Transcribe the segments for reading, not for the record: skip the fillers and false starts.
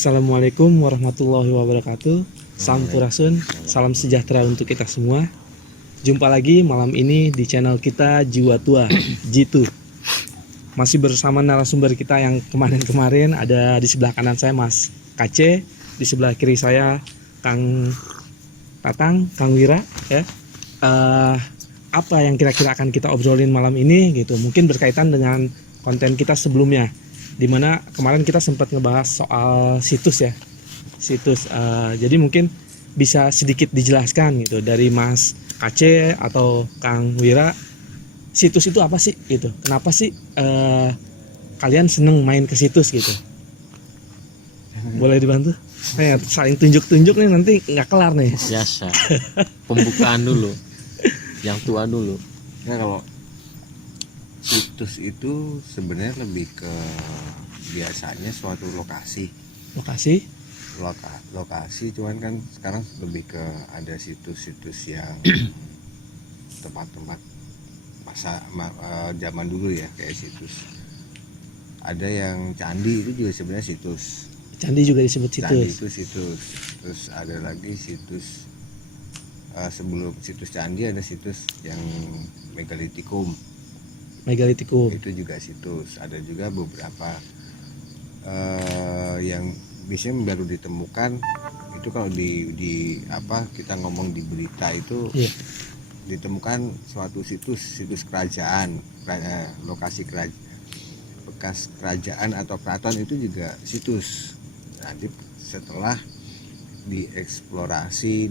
Assalamualaikum warahmatullahi wabarakatuh. Sampurasun, salam sejahtera untuk kita semua. Jumpa lagi malam ini di channel kita Jiwa Tua Jitu. Masih bersama narasumber kita yang kemarin-kemarin. Ada di sebelah kanan saya Mas Kace, di sebelah kiri saya Kang Tatang, Kang Wira ya. Apa yang kira-kira akan kita obrolin malam ini gitu. Mungkin berkaitan dengan konten kita sebelumnya, dimana kemarin kita sempat ngebahas soal situs ya, jadi mungkin bisa sedikit dijelaskan gitu dari Mas Kace atau Kang Wira, situs itu apa sih gitu, kenapa sih kalian seneng main ke situs gitu, boleh dibantu? Saling tunjuk-tunjuk nih, nanti nggak kelar nih. Biasa pembukaan dulu, yang tua dulu. Nah, kalau situs itu sebenarnya lebih ke biasanya suatu lokasi, cuman kan sekarang lebih ke ada situs-situs yang tempat-tempat zaman dulu ya, kayak situs. Ada yang candi, itu juga sebenarnya situs. Candi juga disebut situs. Candi itu situs. Terus ada lagi situs, sebelum situs candi ada situs yang megalitikum. Itu juga situs. Ada juga beberapa yang biasanya baru ditemukan. Itu kalau di apa kita ngomong di berita itu, ditemukan suatu situs kerajaan, lokasi bekas kerajaan atau keraton, itu juga situs. Nanti setelah dieksplorasi,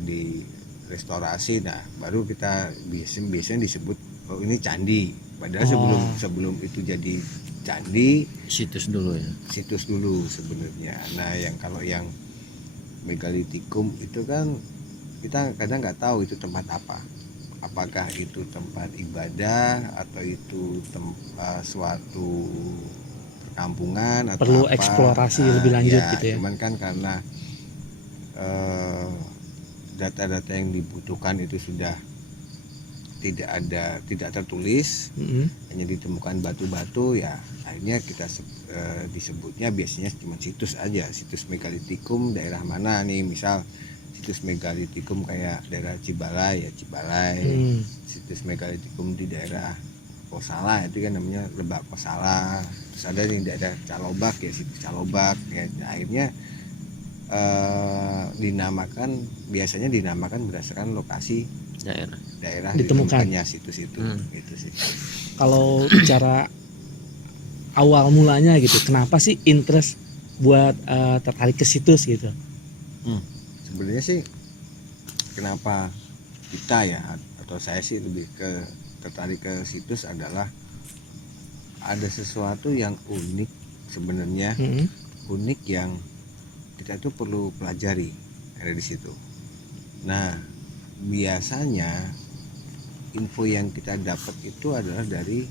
di restorasi, nah baru kita biasanya disebut, oh ini candi. Padahal sebelum itu jadi candi, Situs dulu ya. situs dulu sebenarnya. Nah, kalau yang megalitikum itu kan kita kadang nggak tahu itu tempat apa. Apakah itu tempat ibadah atau itu suatu perkampungan atau perlu apa. eksplorasi lebih lanjut gitu ya. Cuman kan karena data-data yang dibutuhkan itu sudah tidak tertulis, hanya ditemukan batu-batu, ya akhirnya kita disebutnya biasanya cuma situs aja. Situs megalitikum daerah mana nih, misal situs megalitikum kayak daerah Cibalai ya Cibalai, situs megalitikum di daerah Kosala itu kan namanya Lebak Kosala. Terus ada di daerah Calobak ya situs Calobak ya. Akhirnya biasanya dinamakan berdasarkan lokasi daerah ditemukannya situs itu. Gitu sih. Kalau bicara awal mulanya gitu, kenapa sih interest buat tertarik ke situs gitu? Sebenarnya sih kenapa kita ya, atau saya sih lebih tertarik ke situs adalah ada sesuatu yang unik sebenarnya, unik yang kita itu perlu pelajari ada di situ. Nah, biasanya info yang kita dapat itu adalah dari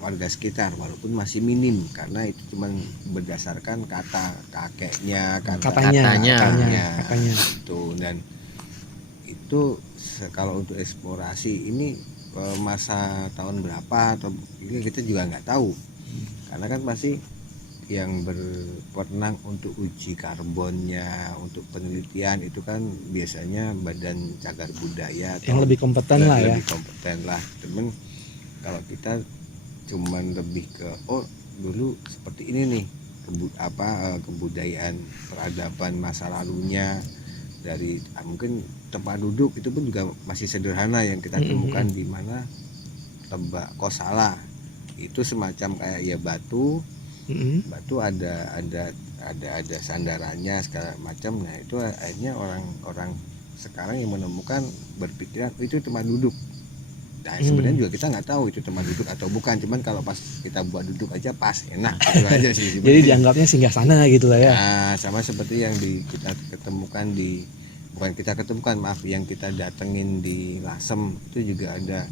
warga sekitar, walaupun masih minim karena itu cuma berdasarkan kata kakeknya, katanya itu. Dan itu kalau untuk eksplorasi ini masa tahun berapa atau ini kita juga nggak tahu, karena kan masih yang berwenang untuk uji karbonnya, untuk penelitian itu kan biasanya Badan Cagar Budaya yang lebih kompeten lah ya. Temen kalau kita cuman lebih ke dulu seperti ini nih, kebudayaan peradaban masa lalunya, dari mungkin tempat duduk itu pun juga masih sederhana yang kita temukan di mana Lebak Kosala itu semacam kayak ya batu ada sandarannya segala macam. Nah, itu akhirnya orang sekarang yang menemukan berpikiran itu tempat duduk. Nah, sebenarnya juga kita nggak tahu itu tempat duduk atau bukan, cuman kalau pas kita buat duduk aja pas enak gitu aja sih. Jadi dianggapnya singgah sana gitu lah ya. Nah, sama seperti yang kita ketemukan yang kita datengin di Lasem, itu juga ada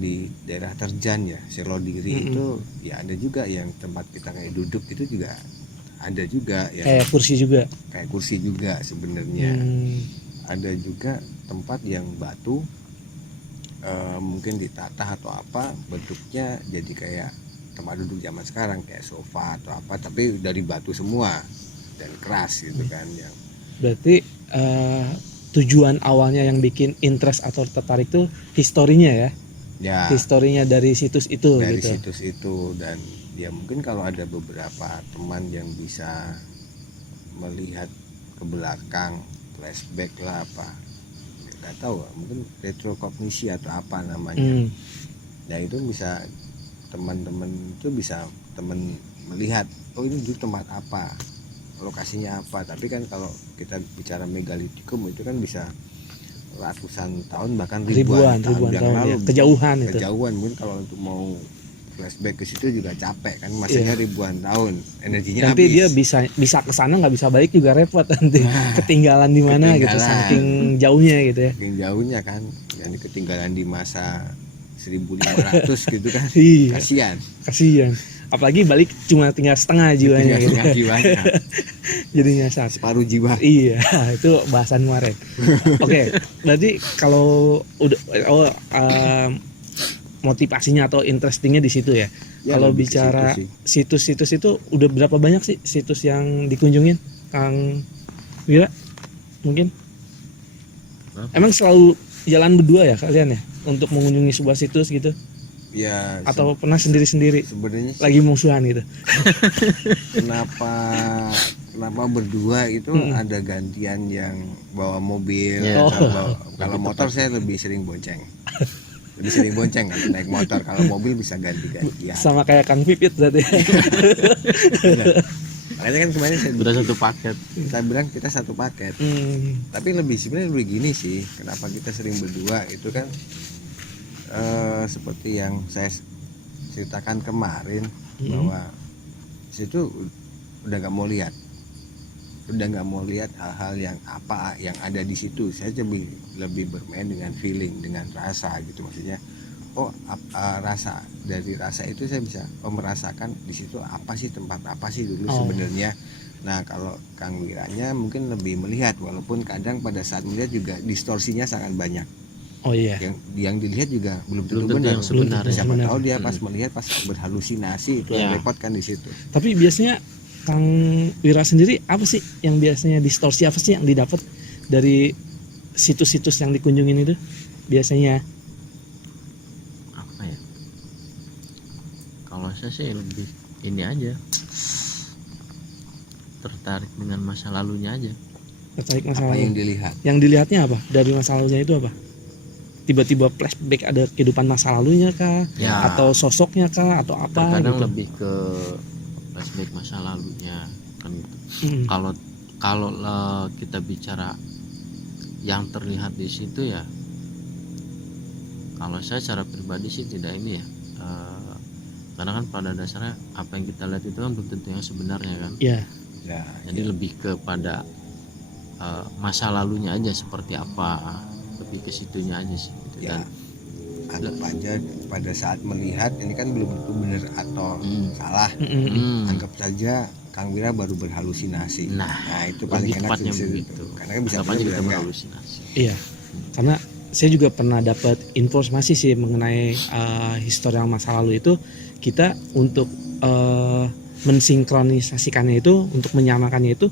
di daerah Terjan ya, Selodiri itu ya ada juga yang tempat kita kayak duduk, itu juga ada juga ya, kayak kursi juga sebenarnya. Ada juga tempat yang batu mungkin ditata atau apa, bentuknya jadi kayak tempat duduk zaman sekarang kayak sofa atau apa, tapi dari batu semua dan keras gitu kan yang Berarti tujuan awalnya yang bikin interest atau tertarik tuh historinya ya, ya historinya dari situs itu dari gitu. situs itu. Dan ya mungkin kalau ada beberapa teman yang bisa melihat ke belakang, flashback lah apa, nggak tahu mungkin retrokognisi atau apa namanya. Hmm. Ya itu bisa teman-teman itu bisa melihat oh ini dulu tempat apa, lokasinya apa. Tapi kan kalau kita bicara megalitikum itu kan bisa ratusan tahun bahkan ribuan tahun yang tahun lalu. ya. Kejauhan itu. Kejauhan mungkin kalau untuk mau flashback ke situ juga capek kan, masanya ribuan tahun, energinya Nanti habis. dia bisa ke sana nggak bisa balik juga repot nanti. Ketinggalan di mana gitu, ketinggalan. saking jauhnya gitu ya. Saking jauhnya kan, jadi ketinggalan di masa 1500 gitu kan. Iya. Kasihan Apalagi balik cuma tinggal setengah jiwanya gitu. setengah jiwanya, Jadi nyasar. separuh jiwa. Iya, itu bahasan kemarin. Oke, berarti kalau udah motivasinya atau interestingnya di situ ya. Ya, Kalau lebih ke bicara situ sih. situs-situs itu udah berapa banyak sih situs yang dikunjungin, Kang Wira? Mungkin? Berapa? Emang selalu jalan berdua ya kalian ya untuk mengunjungi sebuah situs gitu? Ya Atau pernah sendiri-sendiri sebenarnya sih lagi musuhan gitu? kenapa berdua itu ada gantian yang bawa mobil Ya. atau kalau motor saya lebih sering bonceng kalau naik motor. Kalau mobil bisa ganti-gantian. Sama kayak Kang Pipit berarti. Makanya kan kemarin saya Udah satu paket. kita bilang kita satu paket. Tapi sebenarnya lebih gini sih, kenapa kita sering berdua itu kan seperti yang saya ceritakan kemarin bahwa situ udah nggak mau lihat hal-hal yang apa yang ada di situ. Saya lebih bermain dengan feeling, dengan rasa gitu. Maksudnya rasa, dari rasa itu saya bisa merasakan di situ apa sih, tempat apa sih dulu sebenarnya. Nah kalau Kang Wiranya mungkin lebih melihat, walaupun kadang pada saat melihat juga distorsinya sangat banyak. Oh iya. Yang dilihat juga belum tentu tentu benar. yang sebenarnya. Siapa tahu dia pas melihat pas berhalusinasi, itu yang Ya. repot kan di situ. Tapi biasanya Kang Wira sendiri apa sih yang biasanya distorsi, apa sih yang didapat dari situs-situs yang dikunjungin itu biasanya? Apa ya? Kalau saya sih lebih ini aja, tertarik dengan masa lalunya aja. Tertarik masa Apa lalu. yang dilihat? Yang dilihatnya apa? Dari masa lalunya itu apa? Tiba-tiba flashback ada kehidupan masa lalunya kah? Ya. Atau sosoknya kah? Atau apa Terkadang gitu? lebih ke flashback masa lalunya kan gitu. Mm. Kalau kita bicara yang terlihat di situ ya, kalau saya secara pribadi sih tidak ini ya, karena kan pada dasarnya apa yang kita lihat itu kan belum tentu yang sebenarnya kan. Ya. Ya, Jadi lebih kepada masa lalunya aja seperti apa, lebih ke situnya aja sih gitu. ya. Dan Anggap aja pada saat melihat ini kan belum tentu benar atau salah. Anggap saja Kang Wira baru berhalusinasi. Nah, itu paling lebih enak tepatnya di situ. begitu. Karena kan bisa Anggap aja kita bilang, berhalusinasi. Iya. Karena saya juga pernah dapat informasi sih mengenai historial masa lalu itu, kita untuk mensinkronisasikannya itu, untuk menyamakannya itu,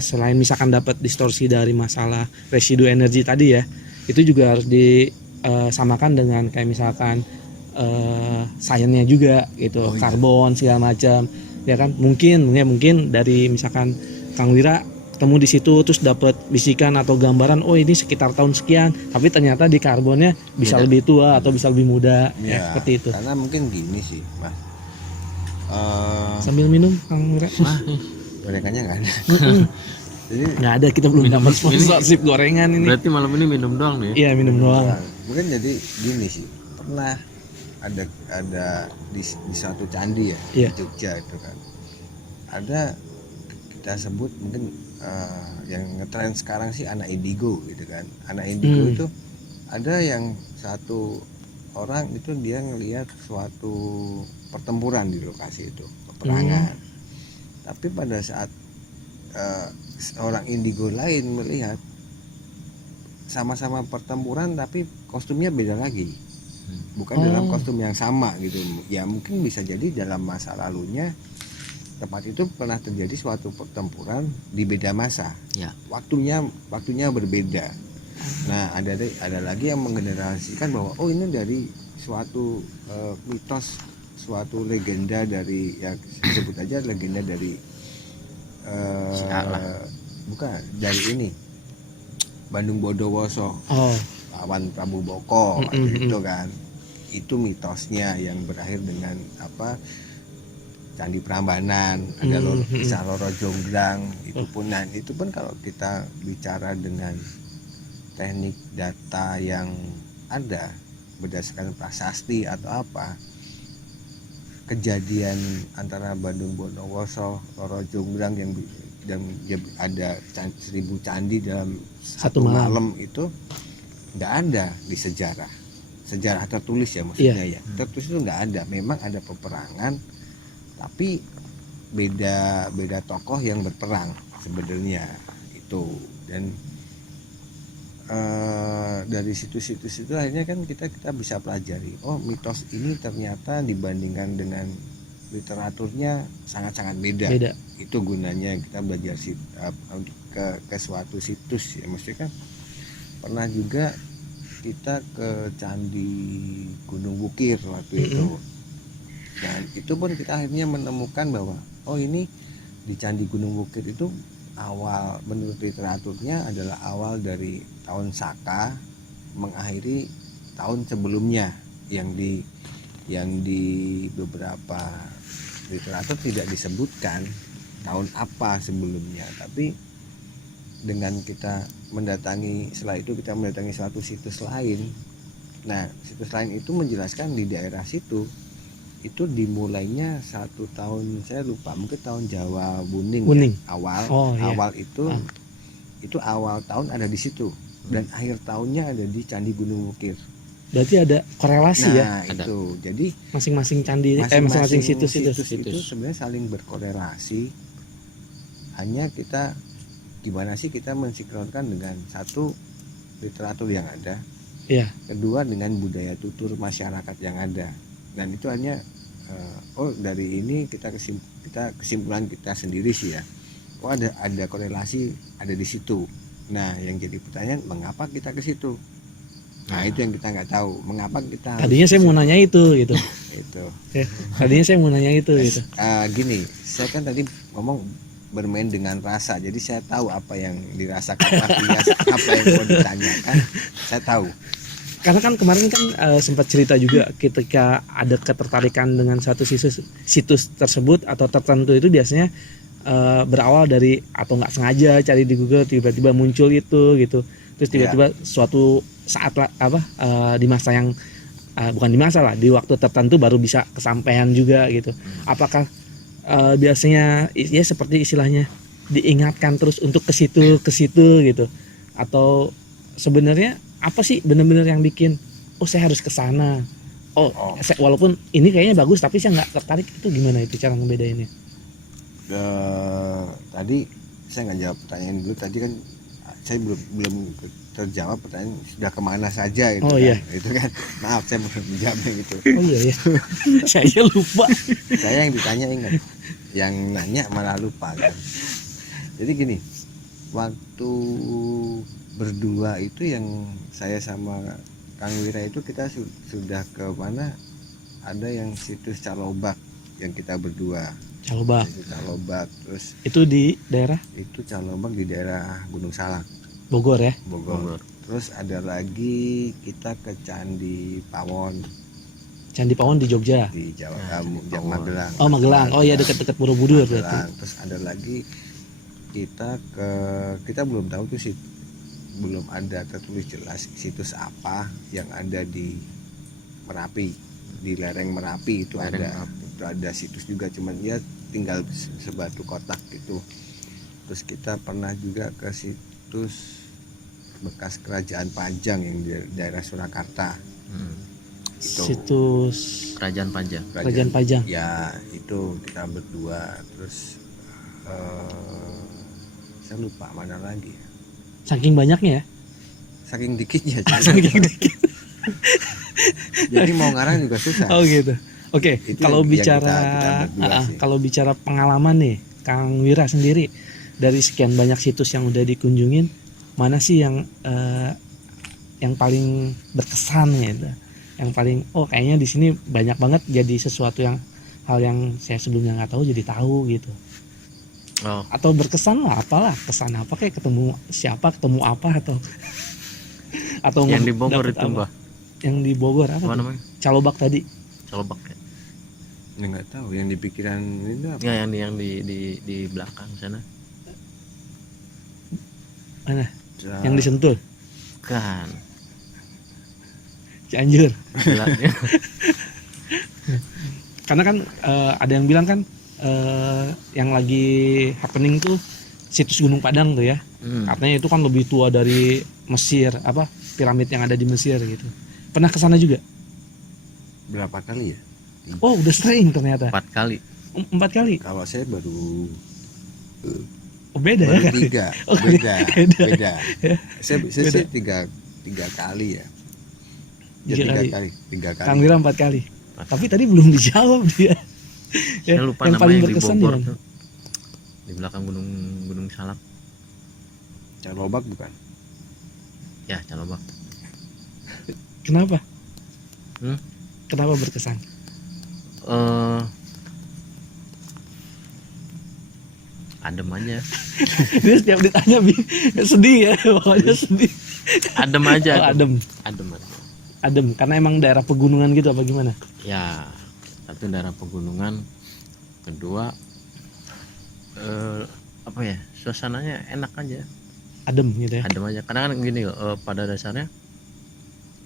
selain misalkan dapat distorsi dari masalah residu energi tadi ya, itu juga harus disamakan dengan kayak misalkan sainsnya juga gitu, karbon segala macam ya kan. Mungkin dari misalkan Kang Wira ketemu di situ terus dapat bisikan atau gambaran, oh ini sekitar tahun sekian, tapi ternyata di karbonnya bisa Beda. lebih tua atau bisa lebih muda ya, ya, seperti itu. karena mungkin gini sih Mas, Sambil minum Kang Wira. Wah, nih, gorengannya nggak ada. Jadi Nggak ada, kita belum dapat sponsorship gorengan ini. berarti malam ini minum doang nih. Iya, minum doang. mungkin jadi gini sih, pernah ada di satu candi ya, Iya. di Jogja itu kan ada, kita sebut mungkin yang ngetren sekarang sih anak indigo gitu kan. Anak indigo itu ada yang satu orang itu dia ngelihat suatu pertempuran di lokasi itu, peperangan. Tapi pada saat orang indigo lain melihat sama-sama pertempuran tapi kostumnya beda lagi. bukan dalam kostum yang sama gitu. Ya mungkin bisa jadi dalam masa lalunya tempat itu pernah terjadi suatu pertempuran di beda masa, Ya. waktunya berbeda. Nah ada lagi yang menggenerasikan bahwa oh ini dari suatu mitos, suatu legenda dari, ya sebut aja legenda dari Si A lah. bukan dari ini Bandung Bondowoso Oh, lawan Prabu Boko Mm-mm. itu kan, itu mitosnya yang berakhir dengan apa, Candi Prambanan, ada kisah Loro Jonggrang, itu pun. Nah itu pun kalau kita bicara dengan teknik data yang ada berdasarkan prasasti atau apa, kejadian antara Bandung Bondowoso, Loro Jonggrang yang dan ada 1000 candi dalam Satu satu malam. malam itu nggak ada di sejarah tertulis ya, maksudnya ya tertulis itu nggak ada. Memang ada peperangan tapi beda tokoh yang berperang sebenarnya itu. Dan dari situs-situs itu akhirnya kan kita bisa pelajari, oh mitos ini ternyata dibandingkan dengan literaturnya sangat-sangat beda. Itu gunanya kita belajar untuk ke suatu situs ya. Maksudnya kan pernah juga kita ke Candi Gunung Wukir waktu itu. Dan itu pun kita akhirnya menemukan bahwa oh ini di Candi Gunung Wukir itu awal, menurut literaturnya adalah awal dari tahun Saka mengakhiri tahun sebelumnya, yang di beberapa literatur tidak disebutkan tahun apa sebelumnya. Tapi dengan kita mendatangi, setelah itu kita mendatangi suatu situs lain. Nah situs lain itu menjelaskan di daerah situ itu dimulainya satu tahun, saya lupa, mungkin tahun Jawa Buning. Ya, awal itu awal tahun ada di situ dan akhir tahunnya ada di Candi Gunung Wukir. Berarti ada korelasi ya? Nah itu jadi Masing-masing candi, masing-masing situs itu sebenarnya saling berkorelasi. Hanya kita gimana sih kita mensinkronkan dengan satu literatur yang ada, kedua dengan budaya tutur masyarakat yang ada. Dan itu hanya dari ini kita kesimpulan kita sendiri sih ya, oh ada korelasi ada di situ. Nah yang jadi pertanyaan, mengapa kita ke situ? Nah itu yang kita nggak tahu, mengapa kita tadinya saya mau nanya itu gitu. Itu Tadinya saya mau nanya itu gitu. Gini, saya kan tadi ngomong bermain dengan rasa, jadi saya tahu apa yang dirasakan Mas, apa yang mau ditanyakan saya tahu. Karena kan kemarin kan sempat cerita juga ketika ada ketertarikan dengan satu situs tersebut atau tertentu, itu biasanya berawal dari atau nggak sengaja cari di Google tiba-tiba muncul itu gitu. Terus tiba-tiba suatu saat di masa yang bukan di masa lah, di waktu tertentu baru bisa kesampaian juga gitu. Apakah biasanya ya seperti istilahnya diingatkan terus untuk ke situ gitu, atau sebenarnya apa sih benar-benar yang bikin oh saya harus ke sana, walaupun ini kayaknya bagus tapi saya nggak tertarik, itu gimana itu cara ngebedainnya? Tadi saya nggak jawab pertanyaan dulu, tadi kan saya belum terjawab pertanyaan sudah kemana saja itu itu kan, maaf saya belum menjawabnya gitu. Saya lupa. Saya yang ditanya ingat, yang nanya malah lupa kan. Jadi gini, waktu berdua itu yang saya sama Kang Wira itu kita sudah ke mana, ada yang situs Calobak yang kita berdua. Calobak terus itu di daerah? Itu Calobak di daerah Gunung Salak, Bogor ya. Bogor. Terus ada lagi kita ke Candi Pawon. Candi Pawon di Jogja. Di Jawa, Magelang. Oh Magelang. Oh iya, dekat-dekat Borobudur berarti. Terus ada lagi kita belum tahu tuh sih, belum ada tertulis jelas situs apa yang ada di Merapi, di lereng Merapi itu ada situs juga, cuman ya tinggal sebatu kotak gitu. Terus kita pernah juga ke situs bekas kerajaan Pajang yang di daerah Surakarta. Itu situs Kerajaan Pajang ya, itu kita berdua. Terus saya lupa mana lagi ya. Saking banyaknya ya? Saking dikitnya. Jadi mau ngarang juga susah. Oh gitu. Oke, Itu kalau yang bicara kita berdua sih. kalau bicara pengalaman nih, Kang Wira sendiri dari sekian banyak situs yang udah dikunjungin, mana sih yang paling berkesan gitu? Yang paling kayaknya di sini banyak banget jadi sesuatu yang hal yang saya sebelumnya nggak tahu jadi tahu gitu. Oh, Atau berkesan lah apalah, kesan apa kayak ketemu siapa, ketemu apa atau yang di Bogor dapet itu apa? Mbah, Yang di Bogor apa apa tuh? namanya? Calobak tadi. Colobak ya? Ya, nggak tahu yang di pikiran itu apa. Nggak, yang di belakang sana. Mana? Ca- Yang disentul. Kan. Cianjur. Jalannya. Karena kan ada yang bilang kan yang lagi happening tuh situs Gunung Padang tuh ya. Katanya itu kan lebih tua dari Mesir, apa piramid yang ada di Mesir gitu. Pernah ke sana juga? Berapa kali ya? Oh, udah sering ternyata. 4 kali. 4 kali. Kalau saya baru Oh, beda ya baru kan? 3. Oh, Beda. beda. Beda. Ya, Saya beda. sih tiga kali ya. Ya, 3 kali. tiga Kang kali. Wira 4 kali. Tapi tadi belum dijawab dia. Ya, Saya lupa yang namanya paling yang di berkesan Bogor gimana? tuh. Di belakang Gunung Salak. Calobak bukan? Ya, Calobak. Kenapa? Hmm? Kenapa berkesan? Adem aja. Dia setiap ditanya sedih ya, pokoknya sedih. Adem aja. Oh, adem. Adem aja. Adem karena emang daerah pegunungan gitu apa gimana? Ya, satu daerah pegunungan, kedua apa ya, suasananya enak aja, Adem gitu ya. adem aja. Karena kan gini pada dasarnya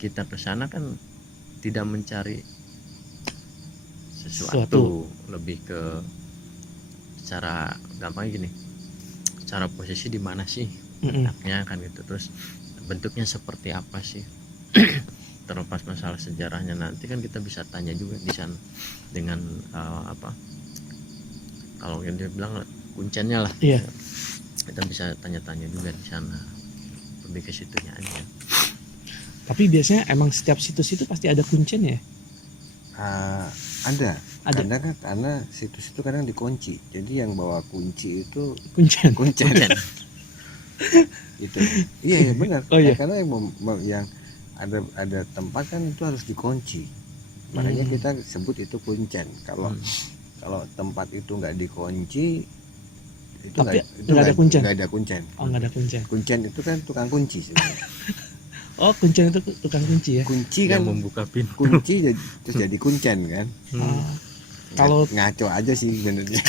kita ke sana kan tidak mencari sesuatu, lebih ke secara gampang gini, secara posisi di mana sih Mm-mm. letaknya kan gitu, terus bentuknya seperti apa sih. Terlepas masalah sejarahnya nanti kan kita bisa tanya juga di sana dengan apa, kalau yang dia bilang kuncennya lah. Iya. Kita bisa tanya-tanya juga di sana, lebih ke situnya aja. Tapi biasanya emang setiap situs itu pasti ada kuncen ya? Ada. Ada. Karena situs itu kadang dikunci. Jadi yang bawa kunci itu Kuncen. kuncen. Gitu. Iya benar. Oh, iya. Karena yang ada tempat kan itu harus dikunci. Makanya kita sebut itu kuncen. Kalau tempat itu nggak dikunci, itu Tapi itu nggak ada kuncen? nggak ada kuncen. Oh, nggak ada kuncen. Kuncen itu kan tukang kunci sebenarnya. Oh, kuncen itu tukang kunci ya? Kunci Yang kan membuka pintu. kunci terus jadi kuncen kan. Ah, kalau Ngaco aja sih benernya.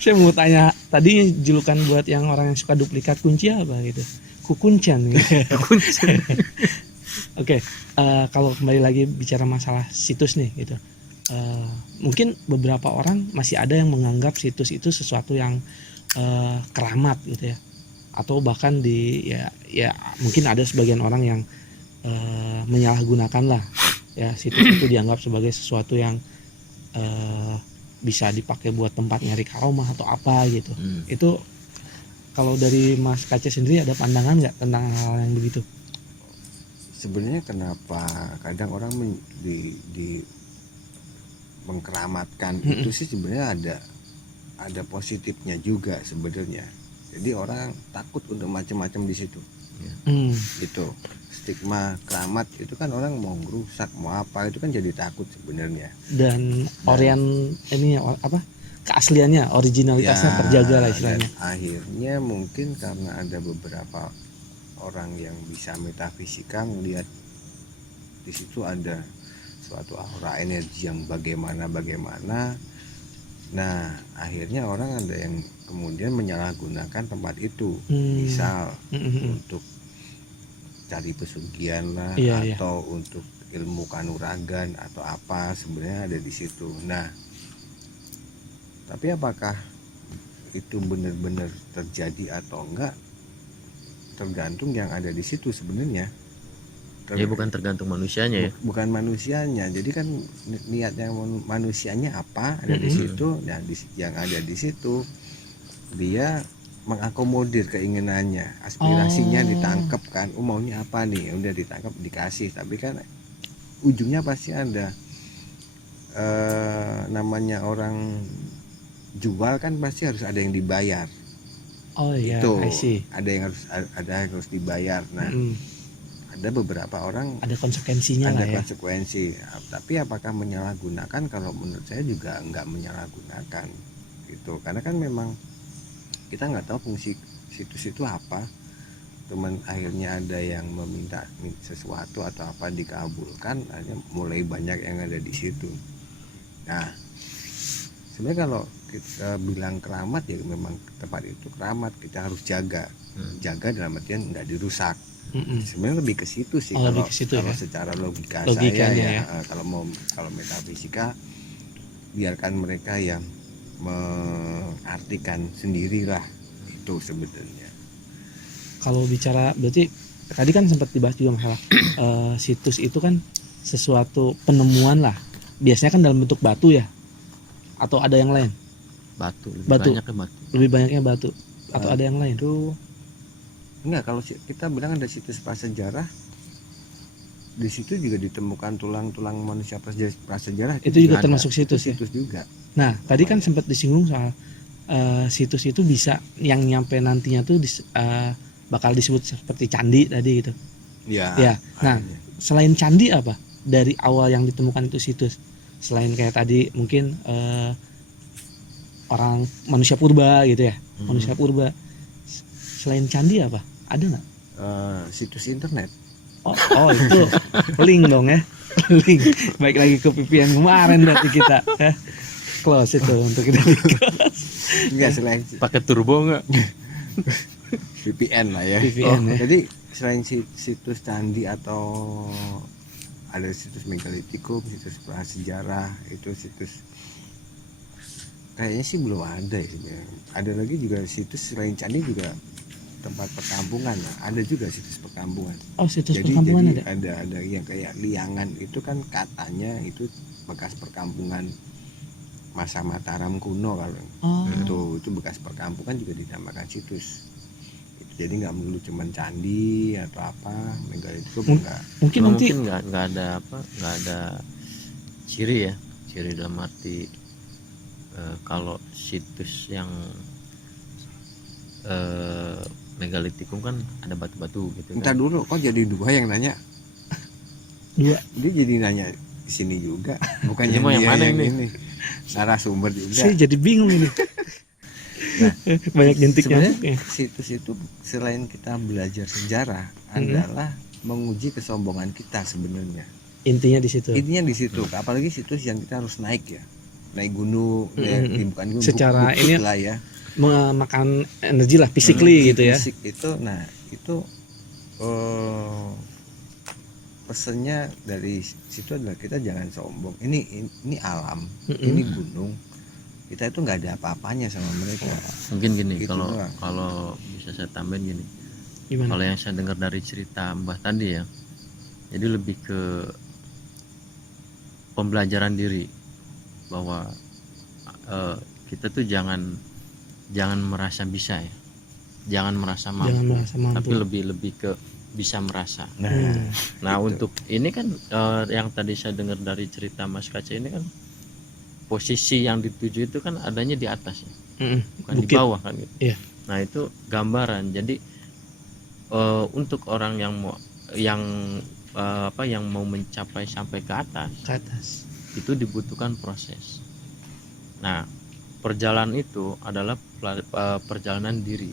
saya mau tanya tadi julukan buat yang orang yang suka duplikat kunci apa gitu? Kukuncen gitu. Oke, kalau kembali lagi bicara masalah situs nih gitu. Mungkin beberapa orang masih ada yang menganggap situs itu sesuatu yang keramat gitu ya, atau bahkan ya mungkin ada sebagian orang yang menyalahgunakan lah ya situs itu dianggap sebagai sesuatu yang bisa dipakai buat tempat nyari karomah atau apa gitu. Itu kalau dari Mas Kace sendiri ada pandangan nggak tentang hal yang begitu? Sebenarnya kenapa kadang orang di mengkeramatkan itu sih sebenarnya ada positifnya juga sebenarnya. Jadi orang takut untuk macam-macam di situ. Gitu. Stigma keramat itu kan orang mau ngerusak mau apa itu kan jadi takut sebenarnya. Dan ini apa? Keasliannya, originalitasnya terjaga lah istilahnya. Akhirnya mungkin karena ada beberapa orang yang bisa metafisika melihat di situ ada suatu aura energi yang bagaimana. Nah, akhirnya orang ada yang kemudian menyalahgunakan tempat itu. Misal untuk cari pesugihan lah, atau untuk ilmu kanuragan atau apa sebenarnya ada di situ. Nah, tapi apakah itu benar-benar terjadi atau enggak tergantung yang ada di situ sebenarnya. Ya bukan tergantung manusianya ya. Bukan manusianya. Jadi kan niatnya manusianya apa ada di situ. Nah, yang ada di situ dia mengakomodir keinginannya, aspirasinya Oh. ditangkap kan, maunya apa nih, udah ditangkap dikasih, tapi kan ujungnya pasti ada namanya orang jual kan pasti harus ada yang dibayar. Oh iya, Itu I see. ada yang harus dibayar. Nah, Mm-mm. ada beberapa orang Ada konsekuensinya ada lah ya. konsekuensi, tapi apakah menyalahgunakan? Kalau menurut saya juga nggak menyalahgunakan gitu, karena kan memang kita nggak tahu fungsi situs itu apa, cuman akhirnya ada yang meminta sesuatu atau apa dikabulkan, akhirnya mulai banyak yang ada di situ. Nah, sebenarnya kalau kita bilang keramat, ya memang tempat itu keramat, kita harus jaga. Jaga dalam artian nggak dirusak. Mm-mm. Sebenarnya lebih ke situ sih, Oh, kalau lebih ke situ kalau ya. secara Logikanya saya ya. kalau metafisika biarkan mereka yang mengartikan sendirilah itu sebenarnya. Kalau bicara berarti tadi kan sempat dibahas juga masalah situs itu kan sesuatu penemuan lah. Biasanya kan dalam bentuk batu ya. Atau ada yang lain? Batu, lebih Batu. banyak ke batu. Lebih banyaknya batu atau ada yang lain? Itu enggak, kalau kita bilang ada situs prasejarah, di situ juga ditemukan tulang-tulang manusia prasejarah. Itu juga ada. termasuk situs ya? Situs juga. Nah, tadi kan sempat disinggung soal situs itu bisa yang nyampe nantinya tuh bakal disebut seperti candi tadi gitu. Ya. Ya. Nah, adanya. selain candi apa? Dari awal yang ditemukan itu situs. Selain kayak tadi mungkin orang manusia purba gitu ya. Manusia purba. Selain candi apa? Ada nggak? Situs internet. Oh itu link dong ya. Link. Baik lagi ke VPN kemarin berarti kita. Close itu untuk kita Enggak, selain Pakai turbo nggak? VPN lah ya. VPN ya. Jadi selain situs candi atau ada situs megalitikum, situs prasejarah, itu situs kayaknya sih belum ada ya. Ada lagi juga situs selain candi juga tempat perkampungan, ada juga situs perkampungan. Oh situs Jadi perkampungan ada. ada yang kayak Liangan, itu kan katanya itu bekas perkampungan masa Mataram kuno. Kalau Oh. itu bekas perkampungan juga dinamakan situs. Jadi nggak melulu cuman candi atau apa, megalitikum enggak. Mungkin Cuma nanti mungkin nggak ada apa, nggak ada ciri ya, ciri dalam arti kalau situs yang megalitikum kan ada batu-batu gitu Entar kan. dulu, kok jadi dua yang nanya? dua. Dia jadi nanya ke sini juga, bukannya Ini mau yang dia mana yang ini? narasumber juga. Saya jadi bingung ini. Banyak jentik Sebenarnya nyamuk ya. situs itu selain kita belajar sejarah adalah menguji kesombongan kita sebenarnya. Intinya di situ. Intinya di situ, apalagi situs yang kita harus naik ya, naik gunung, bukan gunung, Secara bukit ini lah ya. Memakan energi lah, physically gitu ya. Fisik itu, nah itu pesennya dari situ adalah kita jangan sombong. Ini alam, ini gunung. Kita itu nggak ada apa-apanya sama mereka. Mungkin gini, Gitu doang. kalau bisa saya tambahin gini. Gimana? Kalau yang saya dengar dari cerita Mbah tadi ya, jadi lebih ke pembelajaran diri, bahwa kita tuh jangan merasa bisa ya, jangan merasa mampu, Jangan merasa mampu. tapi lebih ke bisa merasa. Gitu. Nah untuk ini kan yang tadi saya dengar dari cerita Mas Kaca ini kan, posisi yang dituju itu kan adanya di atas ya, bukan di Bukit. bawah kan gitu. Iya. Nah itu gambaran. Jadi untuk orang yang mau yang mau mencapai sampai ke atas, Ke atas. itu dibutuhkan proses. Nah perjalanan itu adalah perjalanan diri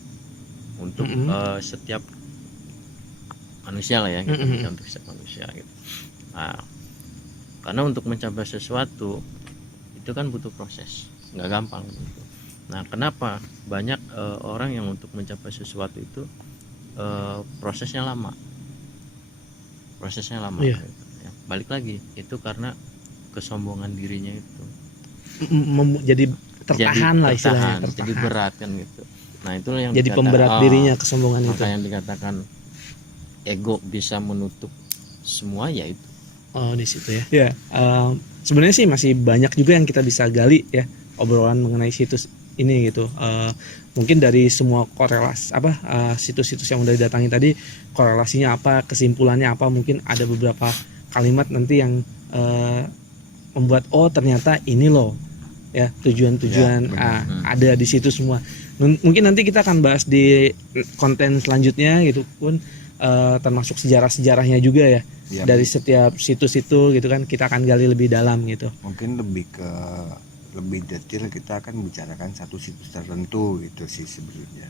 untuk setiap manusia lah ya, gitu, bisa untuk setiap manusia gitu. Nah karena untuk mencapai sesuatu itu kan butuh proses, nggak gampang gitu. Nah kenapa banyak orang yang untuk mencapai sesuatu itu prosesnya lama Iya. gitu, ya. Balik lagi itu karena kesombongan dirinya itu Jadi tertahan lah istilahnya. tertahan, jadi berat kan gitu. Nah itulah yang Jadi pemberat dirinya kesombongan itu. maka yang dikatakan ego bisa menutup semua, ya itu. Oh di situ ya. Ya. Sebenarnya sih masih banyak juga yang kita bisa gali ya, obrolan mengenai situs ini gitu. Mungkin dari semua situs-situs yang udah didatangi tadi, korelasinya apa, kesimpulannya apa, mungkin ada beberapa kalimat nanti yang membuat ternyata ini loh ya tujuan-tujuan Ya, ada di situ semua. Mungkin nanti kita akan bahas di konten selanjutnya gitu pun, termasuk sejarah-sejarahnya juga ya. Ya, Dari setiap situs itu gitu kan, kita akan gali lebih dalam gitu. mungkin lebih detail kita akan bicarakan satu situs tertentu itu sih sebenarnya.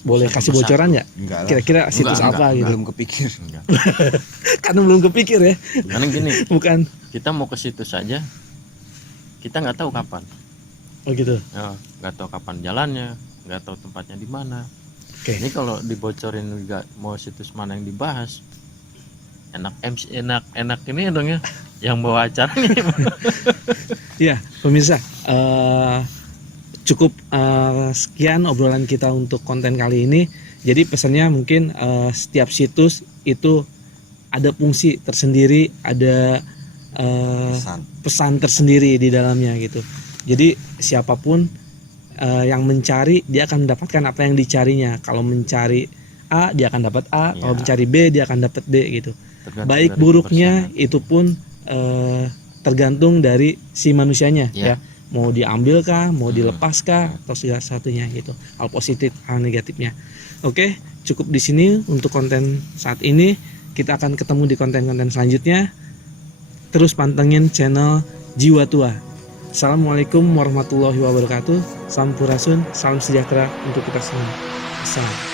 Boleh Satu kasih persatu. bocoran nggak? Enggak lah, Kira-kira situs Enggak, apa gitu? belum kepikir. Enggak. Karena belum kepikir ya. Karena gini, Bukan. kita mau ke situ saja, kita nggak tahu kapan. Oh gitu. Ya, nggak tahu kapan jalannya, nggak tahu tempatnya di mana. Oke. Ini kalau dibocorin juga mau situs mana yang dibahas, enak MC, enak ini dong ya, yang bawa acaranya. Iya, pemirsa, cukup sekian obrolan kita untuk konten kali ini. Jadi pesannya mungkin setiap situs itu ada fungsi tersendiri, ada pesan tersendiri di dalamnya gitu. Jadi siapapun yang mencari, dia akan mendapatkan apa yang dicarinya. Kalau mencari A, dia akan dapat A. Kalau Ya. mencari B, dia akan dapat B gitu. Tergantung Baik dari buruknya kepercayaan. itu pun tergantung dari si manusianya Ya. ya. Mau diambil kah, mau dilepas kah, Ya. atau segala satunya gitu. Hal positif, hal negatifnya. Oke, cukup di sini untuk konten saat ini. Kita akan ketemu di konten-konten selanjutnya. Terus pantengin channel Jiwa Tua. Assalamualaikum warahmatullahi wabarakatuh. Sampurasun, salam sejahtera untuk kita semua. Assalam.